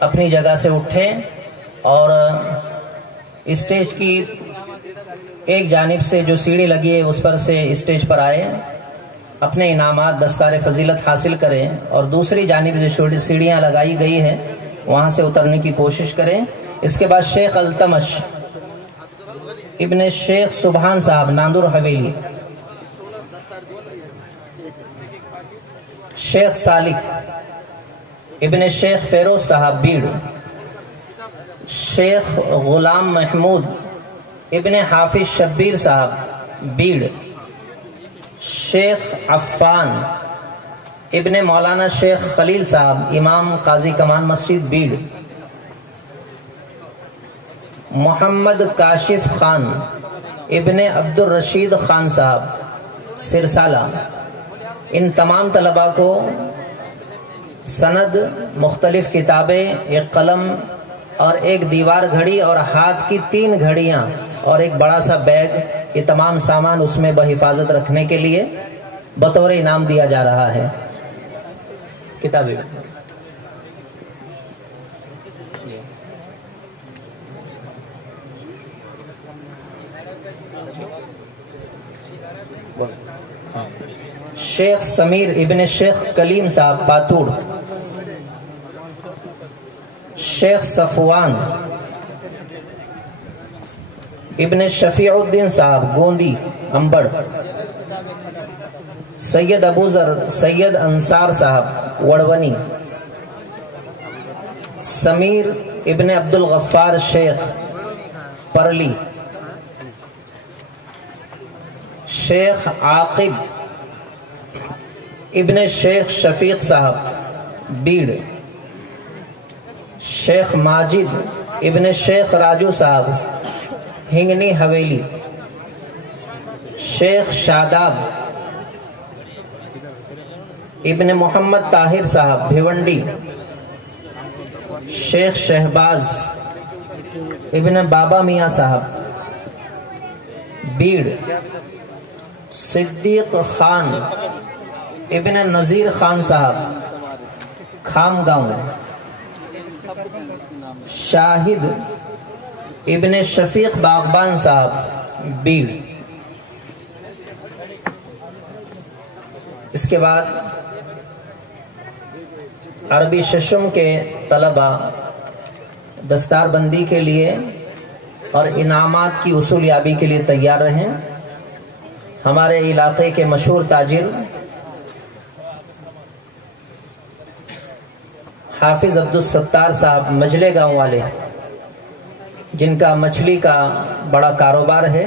اپنی جگہ سے اٹھیں اور اسٹیج کی ایک جانب سے جو سیڑھی لگی ہے اس پر سے اسٹیج پر آئے، اپنے انعامات دستار فضیلت حاصل کریں، اور دوسری جانب جو سیڑھیاں لگائی گئی ہیں وہاں سے اترنے کی کوشش کریں۔ اس کے بعد شیخ التمش ابن شیخ سبحان صاحب ناندور حویلی، شیخ سالک ابن شیخ فیروز صاحب بیڑ، شیخ غلام محمود ابن حافظ شبیر صاحب بیڑ، شیخ عفان ابن مولانا شیخ خلیل صاحب امام قاضی کمان مسجد بیڑ، محمد کاشف خان ابن عبد الرشید خان صاحب سرسالہ۔ ان تمام طلباء کو سند، مختلف کتابیں، ایک قلم اور ایک دیوار گھڑی اور ہاتھ کی 3 گھڑیاں اور ایک بڑا سا بیگ، یہ تمام سامان اس میں بحفاظت رکھنے کے لیے بطور انعام دیا جا رہا ہے۔ کتابیں شیخ سمیر ابن شیخ کلیم صاحب پاتوڑ، شیخ صفوان ابن شفیع الدین صاحب گوندی امبڑ، سید ابو ذر سید انصار صاحب وڑونی، سمیر ابن عبد الغفار شیخ پرلی، شیخ عاقب ابن شیخ شفیق صاحب بیڑ، شیخ ماجد ابن شیخ راجو صاحب ہنگنی حویلی، شیخ شاداب ابن محمد طاہر صاحب بھیونڈی، شیخ شہباز ابن بابا میاں صاحب بیڑ، صدیق خان ابن نذیر خان صاحب کھام گاؤں، شاہد ابن شفیق باغبان صاحب بیڑ۔ اس کے بعد عربی ششم کے طلباء دستار بندی کے لیے اور انعامات کی وصول یابی کے لیے تیار رہیں۔ ہمارے علاقے کے مشہور تاجر حافظ عبدالستار صاحب مجلے گاؤں والے، جن کا مچھلی کا بڑا کاروبار ہے،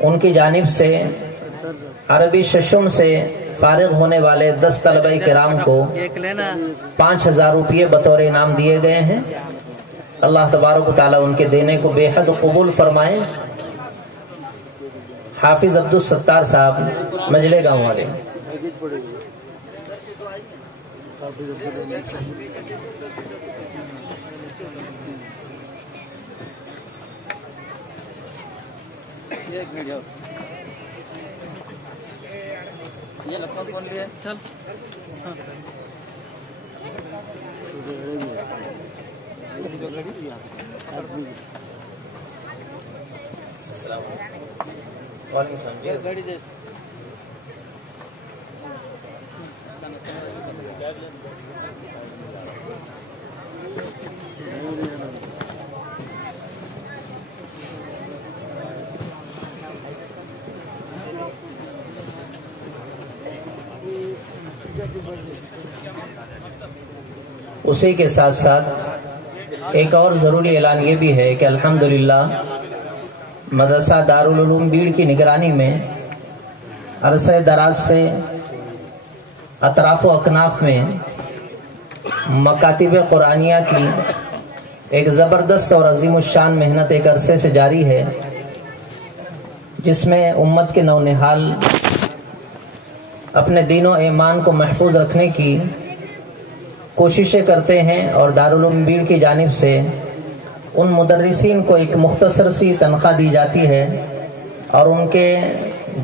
ان کی جانب سے عربی ششم سے فارغ ہونے والے 10 طلبہ کرام کو 5000 روپیے بطور انعام دیے گئے ہیں۔ اللہ تبارک و تعالیٰ ان کے دینے کو بے حد قبول فرمائے۔ حافظ عبدالستار صاحب مجلے گاؤں والے۔ یہ لپا کون بھی ہے؟ چل السلام علیکم۔ وعلیکم السلام۔ گاڑی دے اسی کے ساتھ ساتھ ایک اور ضروری اعلان یہ بھی ہے کہ الحمدللہ مدرسہ دارالعلوم بیڑ کی نگرانی میں عرصہ دراز سے اطراف و اکناف میں مکاتب قرآنیہ کی ایک زبردست اور عظیم الشان محنت ایک عرصے سے جاری ہے، جس میں امت کے نونہال اپنے دین و ایمان کو محفوظ رکھنے کی کوششیں کرتے ہیں، اور دارالعلوم بیڑ کی جانب سے ان مدرسین کو ایک مختصر سی تنخواہ دی جاتی ہے، اور ان کے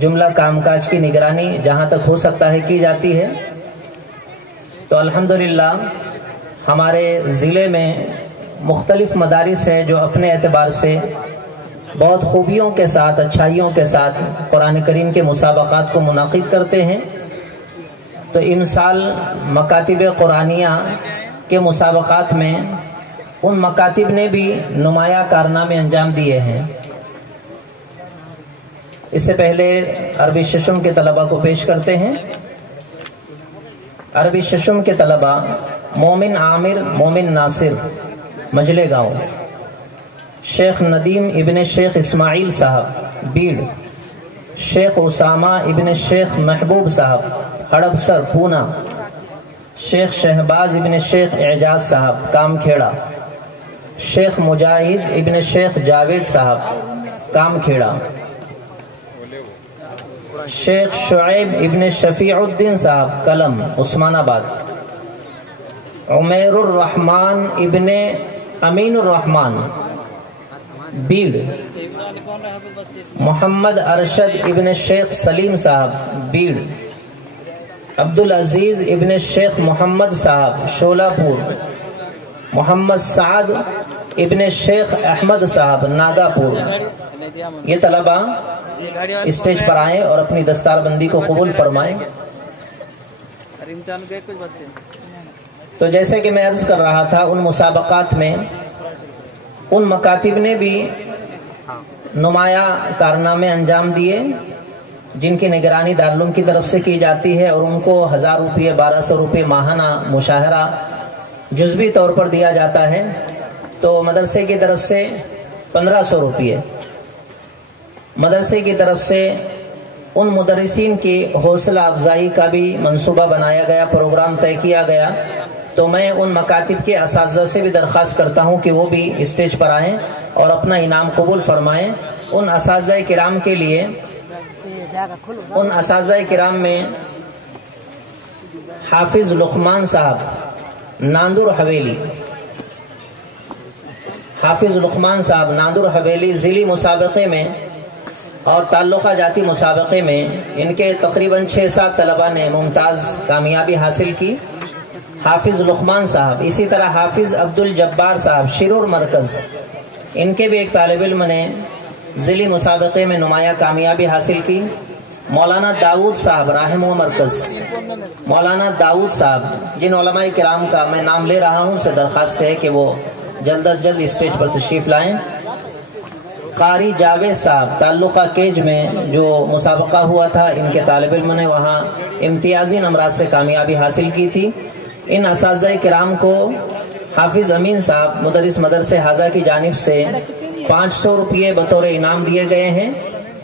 جملہ کام کاج کی نگرانی جہاں تک ہو سکتا ہے کی جاتی ہے۔ تو الحمدللہ ہمارے ضلع میں مختلف مدارس ہیں جو اپنے اعتبار سے بہت خوبیوں کے ساتھ، اچھائیوں کے ساتھ قرآن کریم کے مسابقات کو منعقد کرتے ہیں۔ تو ان سال مکاتب قرآنیہ کے مسابقات میں ان مکاتب نے بھی نمایاں کارنامے انجام دیے ہیں۔ اس سے پہلے عربی ششم کے طلبہ کو پیش کرتے ہیں۔ عربی ششم کے طلبہ مومن عامر، مومن ناصر، مجلے گاؤں، شیخ ندیم ابن شیخ اسماعیل صاحب بیڑ، شیخ اسامہ ابن شیخ محبوب صاحب ہڑپسر پونا، شیخ شہباز ابن شیخ اعجاز صاحب کام کھیڑا، شیخ مجاہد ابن شیخ جاوید صاحب کام کھیڑا، شیخ شعیب ابن شفیع الدین صاحب کلم عثمان آباد، عمیر الرحمن ابن امین الرحمن بیڑ، محمد ارشد ابن شیخ سلیم صاحب بیڑ، عبدالعزیز ابن شیخ محمد صاحب شولہ پور، محمد سعد ابن شیخ احمد صاحب ناگا پور۔ یہ طلبہ اسٹیج پر آئیں اور اپنی دستار بندی کو قبول فرمائیں۔ تو جیسے کہ میں عرض کر رہا تھا، ان مسابقات میں ان مکاتب نے بھی نمایاں کارنامے انجام دیے جن کی نگرانی دارالعلوم کی طرف سے کی جاتی ہے، اور ان کو 1000 روپے 1200 روپے ماہانہ مشاہرہ جزوی طور پر دیا جاتا ہے۔ تو مدرسے کی طرف سے 1500 روپے، مدرسے کی طرف سے ان مدرسین کی حوصلہ افزائی کا بھی منصوبہ بنایا گیا، پروگرام طے کیا گیا۔ تو میں ان مکاتب کے اساتذہ سے بھی درخواست کرتا ہوں کہ وہ بھی اسٹیج پر آئیں اور اپنا انعام قبول فرمائیں۔ ان اساتذہ کرام کے لیے، ان اساتذہ کرام میں حافظ لقمان صاحب ناندر حویلی، حافظ لقمان صاحب ناندر حویلی ضلعی مسابقے میں اور تعلقہ جاتی مسابقے میں ان کے تقریباً 6-7 طلبہ نے ممتاز کامیابی حاصل کی۔ حافظ لقمان صاحب، اسی طرح حافظ عبدالجبار صاحب شرور مرکز، ان کے بھی ایک طالب علم نے ضلعی مسابقے میں نمایاں کامیابی حاصل کی۔ مولانا داؤد صاحب رحمہ مرکز، مولانا داؤد صاحب جن علماء کرام کا میں نام لے رہا ہوں، سے درخواست ہے کہ وہ جلد از جلد اسٹیج پر تشریف لائیں۔ قاری جاوید صاحب تعلقہ کیج میں جو مسابقہ ہوا تھا، ان کے طالب علم نے وہاں امتیازی نمرات سے کامیابی حاصل کی تھی۔ ان اساتذہ کرام کو حافظ امین صاحب مدرس مدرسے حاضہ کی جانب سے 500 روپے بطور انعام دیے گئے ہیں،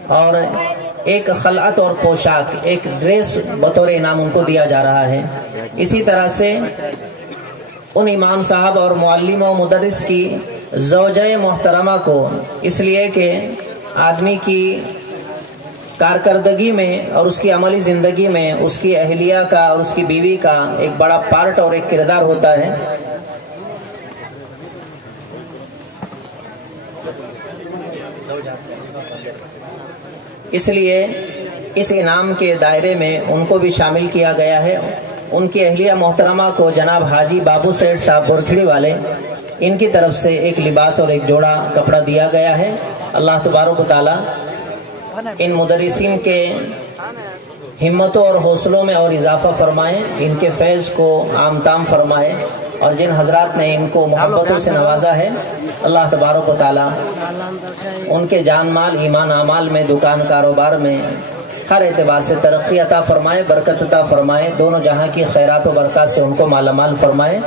اور ایک خلعت اور پوشاک، ایک ڈریس بطور انعام ان کو دیا جا رہا ہے۔ اسی طرح سے ان امام صاحب اور معلم و مدرس کی زوجہ محترمہ کو، اس لیے کہ آدمی کی کارکردگی میں اور اس کی عملی زندگی میں اس کی اہلیہ کا اور اس کی بیوی کا ایک بڑا پارٹ اور ایک کردار ہوتا ہے۔ اس لیے اس انعام کے دائرے میں ان کو بھی شامل کیا گیا ہے۔ ان کی اہلیہ محترمہ کو جناب حاجی بابو سیٹھ صاحب بورکھڑی والے، ان کی طرف سے ایک لباس اور ایک جوڑا کپڑا دیا گیا ہے۔ اللہ تبارک و تعالی ان مدرسین کے ہمتوں اور حوصلوں میں اور اضافہ فرمائے، ان کے فیض کو عام تام فرمائے، اور جن حضرات نے ان کو محبتوں سے نوازا ہے، اللہ تبارک و تعالی ان کے جان مال ایمان اعمال میں، دکان کاروبار میں ہر اعتبار سے ترقی عطا فرمائے، برکت عطا فرمائے، دونوں جہاں کی خیرات و برکات سے ان کو مالا مال فرمائے۔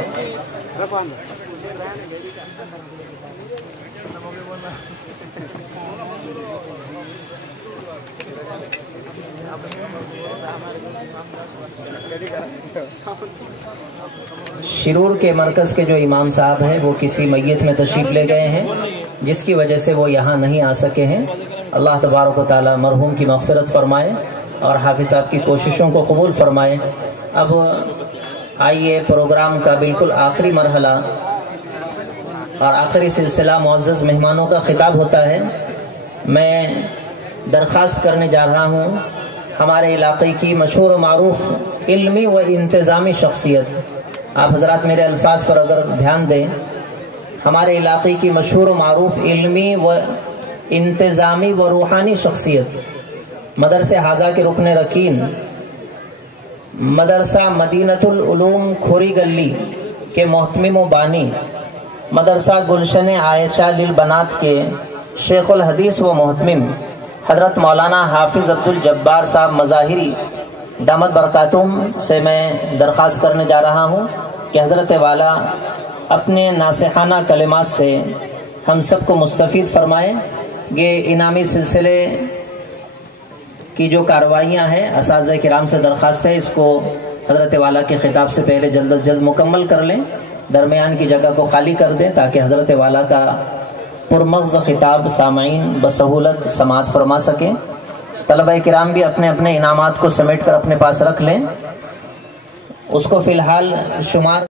شرور کے مرکز کے جو امام صاحب ہیں وہ کسی میت میں تشریف لے گئے ہیں، جس کی وجہ سے وہ یہاں نہیں آ سکے ہیں۔ اللہ تبارک و تعالی مرحوم کی مغفرت فرمائے اور حافظ صاحب کی کوششوں کو قبول فرمائے۔ اب آئیے پروگرام کا بالکل آخری مرحلہ اور آخری سلسلہ معزز مہمانوں کا خطاب ہوتا ہے۔ میں درخواست کرنے جا رہا ہوں ہمارے علاقے کی مشہور و معروف علمی و انتظامی شخصیت آپ حضرات میرے الفاظ پر اگر دھیان دیں، ہمارے علاقے کی مشہور و معروف علمی و انتظامی و روحانی شخصیت، مدرسہ حاضہ کے رکن رکین، مدرسہ مدینۃ العلوم کھوری گلی کے محتمم و بانی، مدرسہ گلشن عائشہ للبنات کے شیخ الحدیث و محتمم حضرت مولانا حافظ عبدالجبار صاحب مظاہری دامت برکاتہم سے میں درخواست کرنے جا رہا ہوں کہ حضرت والا اپنے ناصحانہ کلمات سے ہم سب کو مستفید فرمائیں۔ یہ انعامی سلسلے کی جو کاروائیاں ہیں، اساتذہ کرام سے درخواست ہے اس کو حضرت والا کے خطاب سے پہلے جلد از جلد مکمل کر لیں، درمیان کی جگہ کو خالی کر دیں تاکہ حضرت والا کا پرمغز خطاب سامعین بسہولت سماعت فرما سکیں۔ طلبہ کرام بھی اپنے اپنے انعامات کو سمیٹ کر اپنے پاس رکھ لیں، اس کو فی الحال شمار